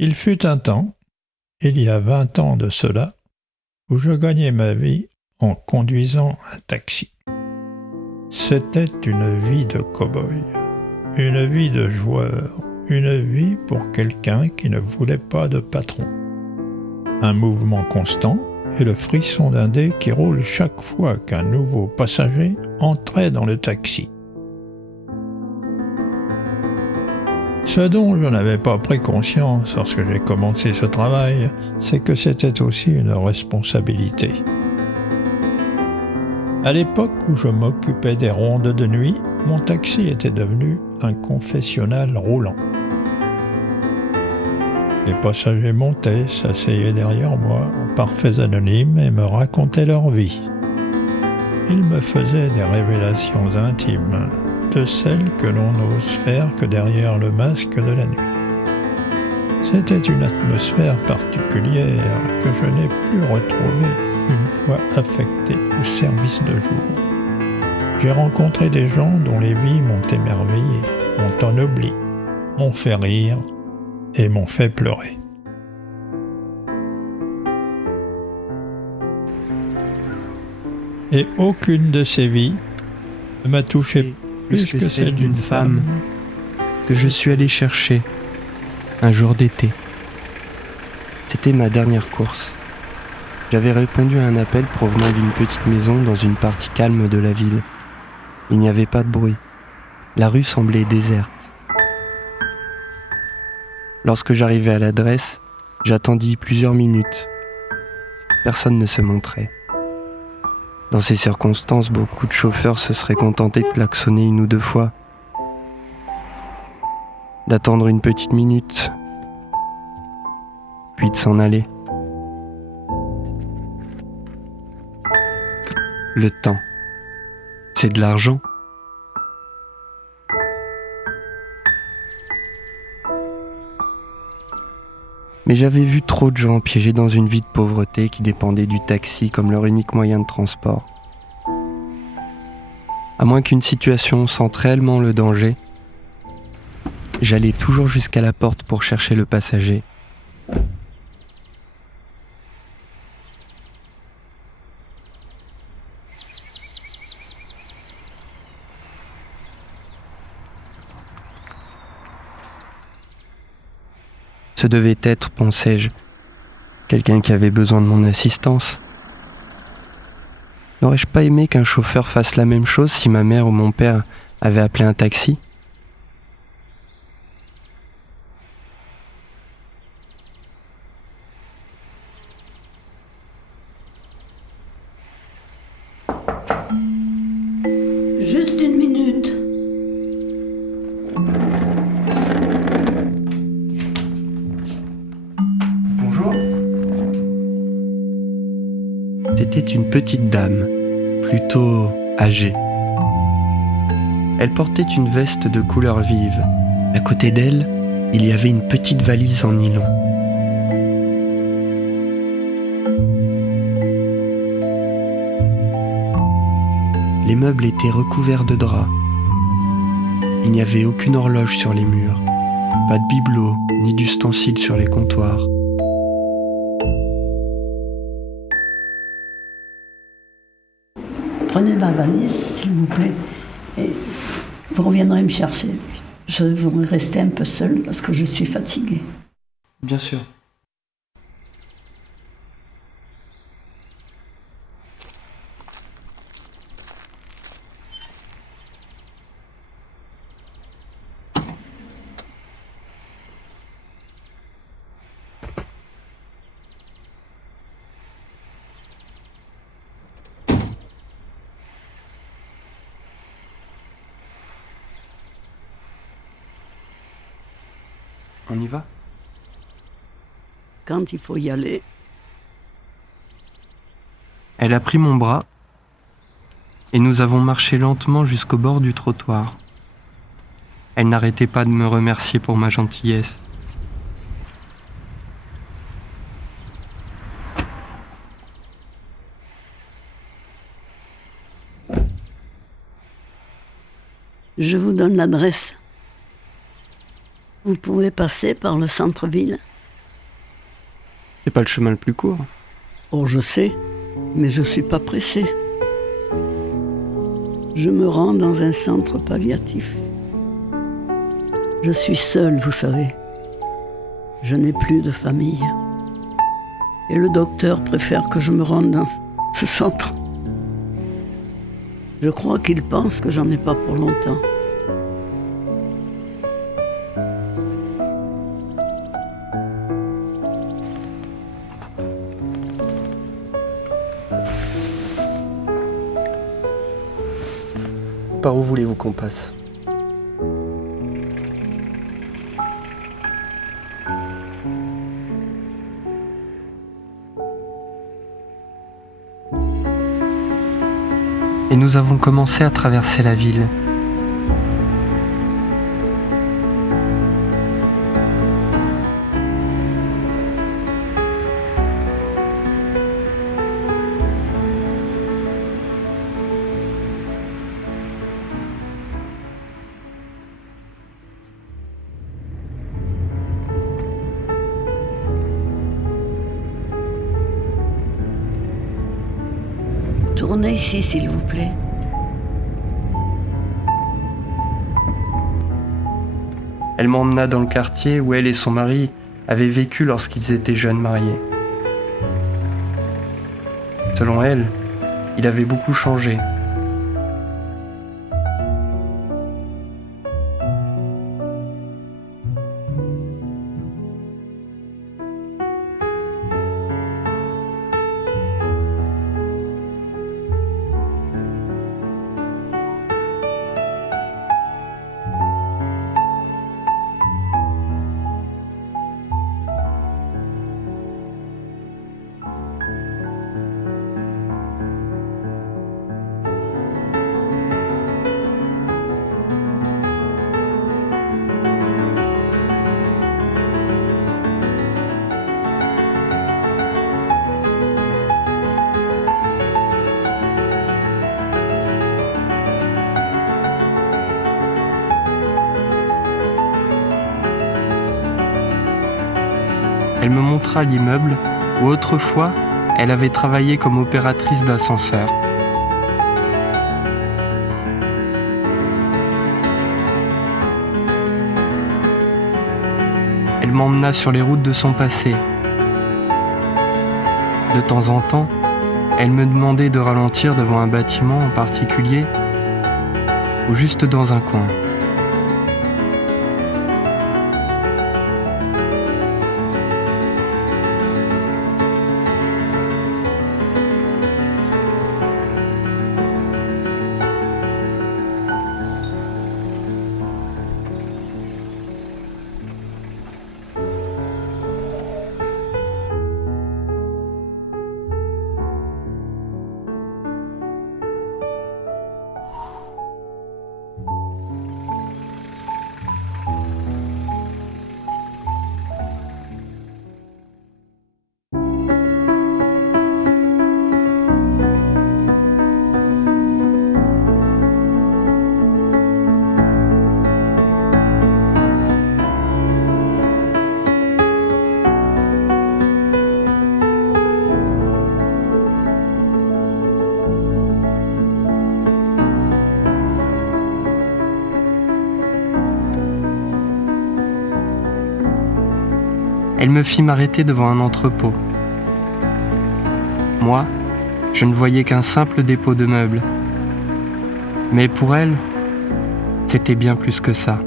Il fut un temps, il y a 20 ans de cela, où je gagnais ma vie en conduisant un taxi. C'était une vie de cow-boy, une vie de joueur, une vie pour quelqu'un qui ne voulait pas de patron. Un mouvement constant et le frisson d'un dé qui roule chaque fois qu'un nouveau passager entrait dans le taxi. Ce dont je n'avais pas pris conscience lorsque j'ai commencé ce travail, c'est que c'était aussi une responsabilité. À l'époque où je m'occupais des rondes de nuit, mon taxi était devenu un confessionnal roulant. Les passagers montaient, s'asseyaient derrière moi, en parfaits anonymes, et me racontaient leur vie. Ils me faisaient des révélations intimes, de celles que l'on n'ose faire que derrière le masque de la nuit. C'était une atmosphère particulière que je n'ai plus retrouvée une fois affecté au service de jour. J'ai rencontré des gens dont les vies m'ont émerveillé, m'ont ennobli, m'ont fait rire et m'ont fait pleurer. Et aucune de ces vies ne m'a touché plus que celle d'une femme que je suis allé chercher un jour d'été. C'était ma dernière course. J'avais répondu à un appel provenant d'une petite maison dans une partie calme de la ville. Il n'y avait pas de bruit. La rue semblait déserte. Lorsque j'arrivai à l'adresse, j'attendis plusieurs minutes. Personne ne se montrait. Dans ces circonstances, beaucoup de chauffeurs se seraient contentés de klaxonner 1 ou 2 fois, d'attendre une petite minute, puis de s'en aller. Le temps, c'est de l'argent. Mais j'avais vu trop de gens piégés dans une vie de pauvreté qui dépendait du taxi comme leur unique moyen de transport. À moins qu'une situation sente réellement le danger, j'allais toujours jusqu'à la porte pour chercher le passager. Ce devait être, pensais-je, quelqu'un qui avait besoin de mon assistance. N'aurais-je pas aimé qu'un chauffeur fasse la même chose si ma mère ou mon père avaient appelé un taxi ? Juste une minute. Bonjour. C'était une petite dame, plutôt âgée. Elle portait une veste de couleur vive. À côté d'elle, il y avait une petite valise en nylon. Les meubles étaient recouverts de draps. Il n'y avait aucune horloge sur les murs, pas de bibelot ni d'ustensiles sur les comptoirs. Prenez ma valise, s'il vous plaît, et vous reviendrez me chercher. Je vais rester un peu seule parce que je suis fatiguée. Bien sûr. On y va ? Quand il faut y aller, Elle a pris mon bras et nous avons marché lentement jusqu'au bord du trottoir. Elle n'arrêtait pas de me remercier pour ma gentillesse. je vous donne l'adresse. Vous pouvez passer par le centre-ville C'est pas le chemin le plus court. Oh, je sais, mais je suis pas pressée. Je me rends dans un centre palliatif. Je suis seule, vous savez. Je n'ai plus de famille. Et le docteur préfère que je me rende dans ce centre. Je crois qu'il pense que j'en ai pas pour longtemps. Par où voulez-vous qu'on passe ? Et nous avons commencé à traverser la ville. Tournez ici, s'il vous plaît. Elle m'emmena dans le quartier où elle et son mari avaient vécu lorsqu'ils étaient jeunes mariés. Selon elle, il avait beaucoup changé. Elle me montra l'immeuble où autrefois elle avait travaillé comme opératrice d'ascenseur. Elle m'emmena sur les routes de son passé. De temps en temps, elle me demandait de ralentir devant un bâtiment en particulier ou juste dans un coin. Elle me fit m'arrêter devant un entrepôt. Moi, je ne voyais qu'un simple dépôt de meubles. Mais pour elle, c'était bien plus que ça.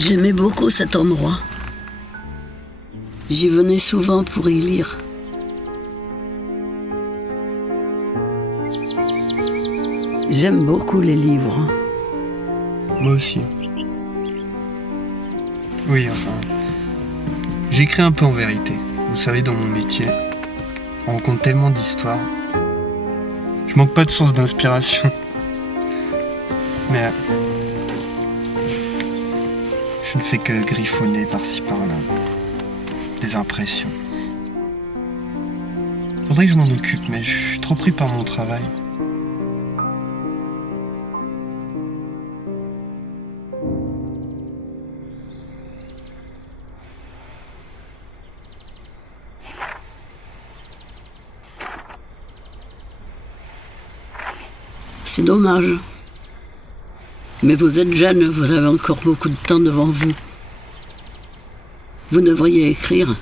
J'aimais beaucoup cet endroit. J'y venais souvent pour y lire. J'aime beaucoup les livres. Moi aussi. Oui, enfin... J'écris un peu en vérité. Vous savez, dans mon métier, on rencontre tellement d'histoires. Je manque pas de source d'inspiration. Mais... je ne fais que griffonner par-ci par-là. Des impressions. Faudrait que je m'en occupe, mais je suis trop pris par mon travail. C'est dommage. Mais vous êtes jeune, vous avez encore beaucoup de temps devant vous. Vous devriez écrire.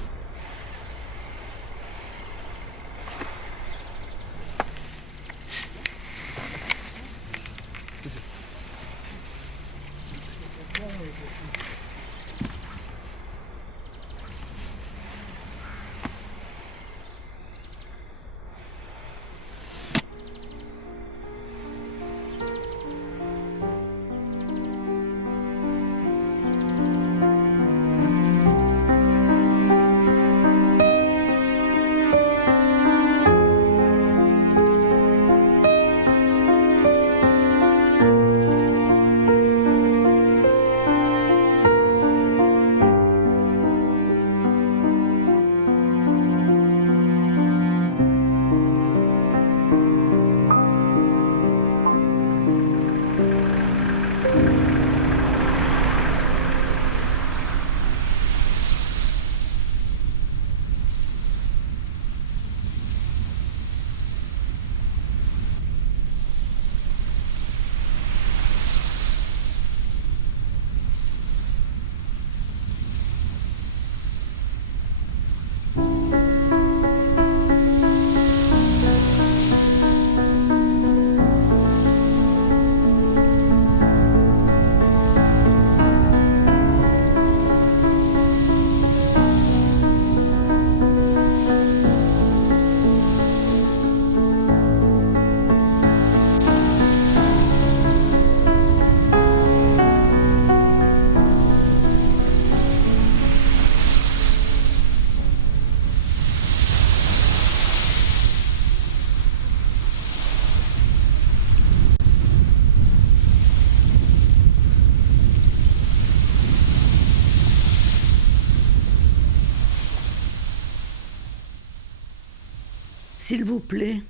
S'il vous plaît.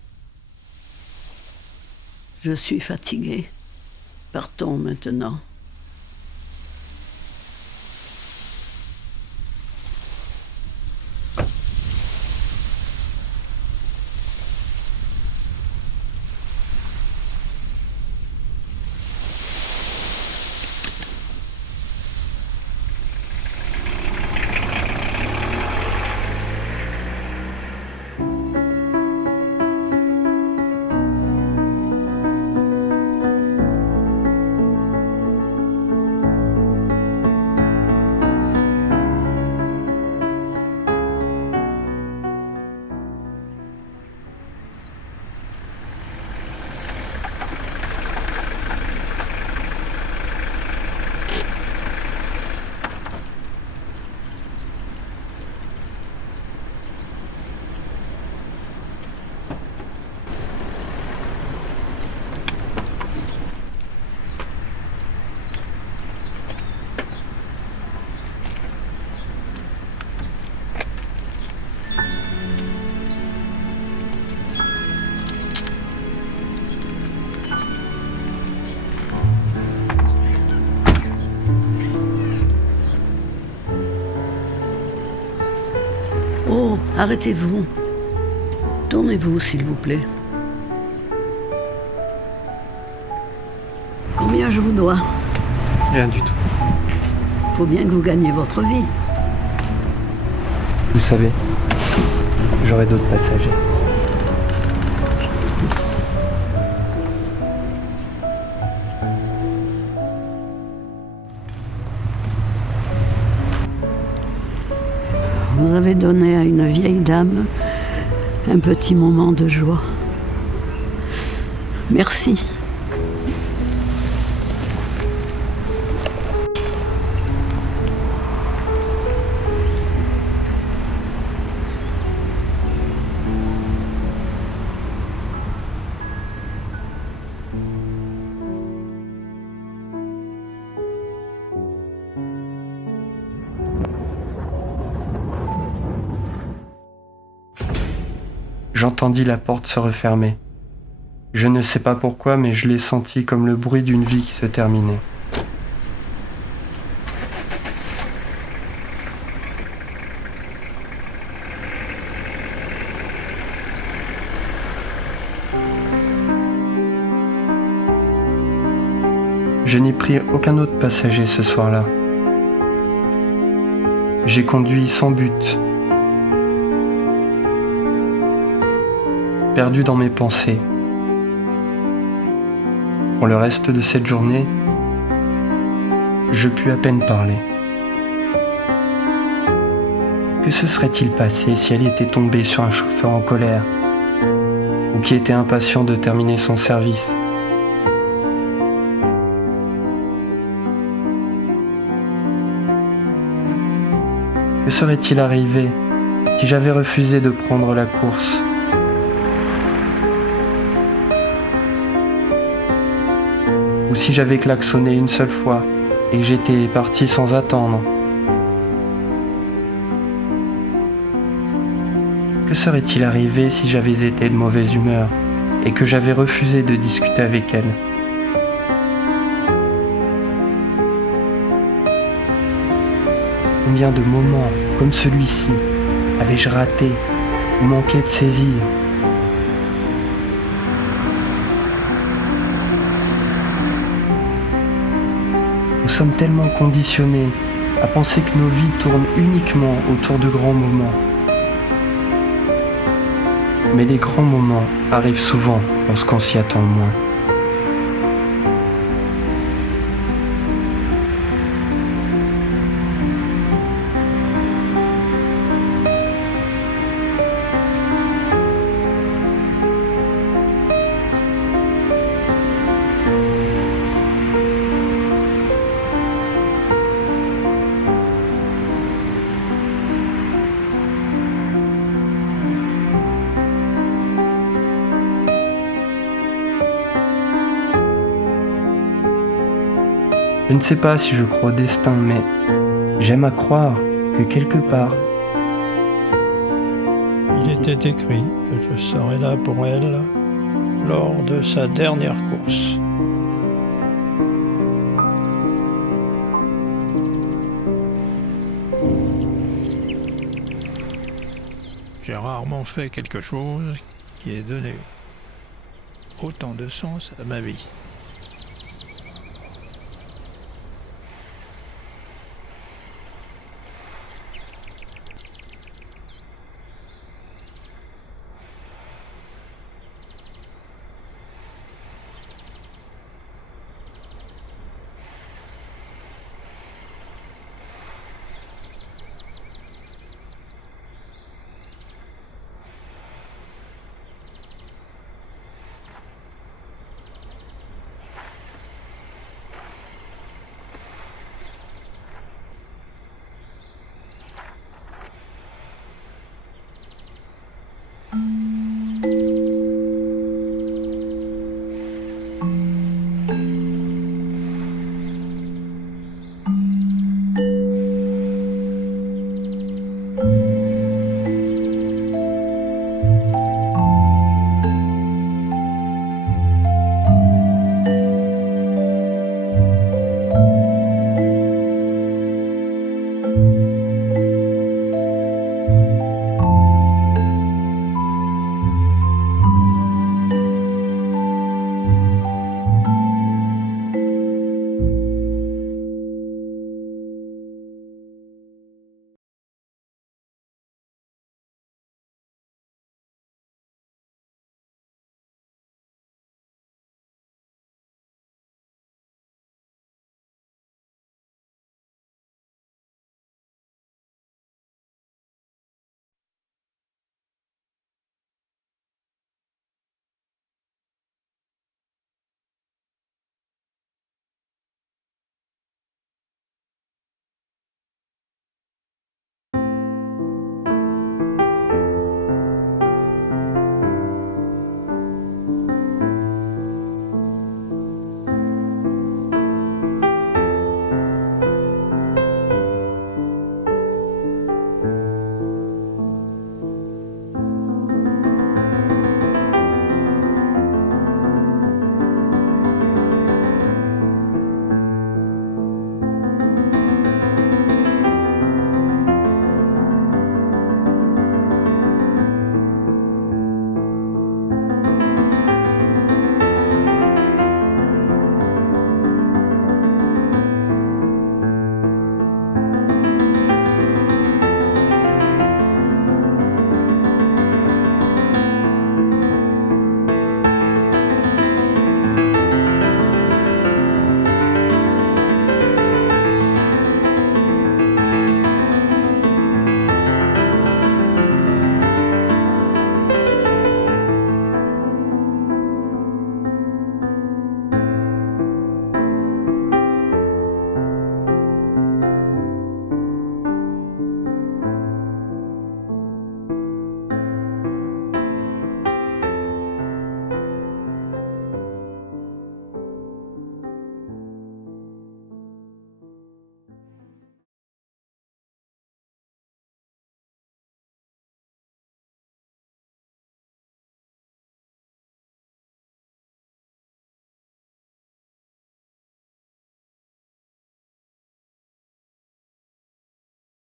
Je suis fatiguée. Partons maintenant. Oh, arrêtez-vous. Tournez-vous, s'il vous plaît. Combien je vous dois? Rien du tout. Faut bien que vous gagniez votre vie. Vous savez, j'aurai d'autres passagers. avez donné à une vieille dame un petit moment de joie. Merci. J'entendis la porte se refermer. Je ne sais pas pourquoi, mais je l'ai senti comme le bruit d'une vie qui se terminait. Je n'ai pris aucun autre passager ce soir-là. J'ai conduit sans but, perdu dans mes pensées. Pour le reste de cette journée, je pus à peine parler. Que se serait-il passé si elle était tombée sur un chauffeur en colère ou qui était impatient de terminer son service? Que serait-il arrivé si j'avais refusé de prendre la course? Ou si j'avais klaxonné une seule fois et que j'étais parti sans attendre? Que serait-il arrivé si j'avais été de mauvaise humeur et que j'avais refusé de discuter avec elle? Combien de moments comme celui-ci avais-je raté ou manqué de saisir? Nous sommes tellement conditionnés à penser que nos vies tournent uniquement autour de grands moments. Mais les grands moments arrivent souvent lorsqu'on s'y attend le moins. Je ne sais pas si je crois au destin, mais j'aime à croire que quelque part, Il était écrit que je serais là pour elle lors de sa dernière course. J'ai rarement fait quelque chose qui ait donné autant de sens à ma vie.